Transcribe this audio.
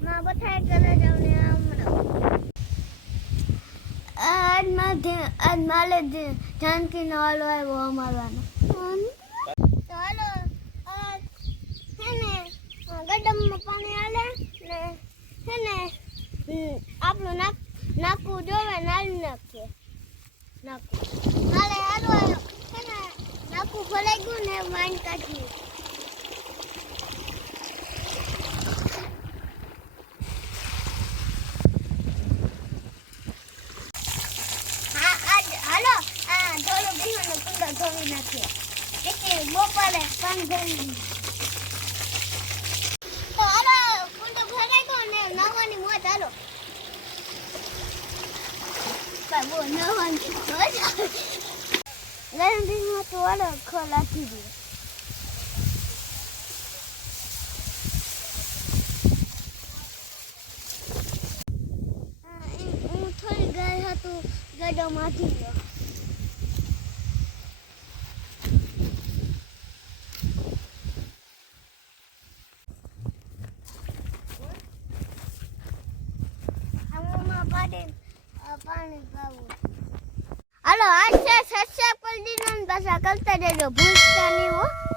માં બઠાઈ કરે જાવને હમણાં આજ માલે જાનકી નો હાલો આવ્યો અમારવાનો તો હાલો હે ને ગડમમાં પાણી હાલે ને હે ને આપણું નાકું જોવે નાલી નાખીએ નાકું હાલે હાલો આવ્યો હે ને નાકું ખોલાઈ ગયું ને વાઈન કાઢ્યું ધોવી નાખીએ એટલે બપોરે પાણી ભરી તો હાલો કુંડો ભરાઈ ગયો ને નાવાની મોજ હાલો બહુ નાવાની મોજ ગરમ દીમાં તો હાલો ખોલાતી દે હું થોડી ગઈ હતું ગડોમાંથી ગયો પાણી પાવું હાલો આ સબસ્ક્રાઇબ કરી દીધું ને પાછા કરતા જજો ભૂલતા નહીં હો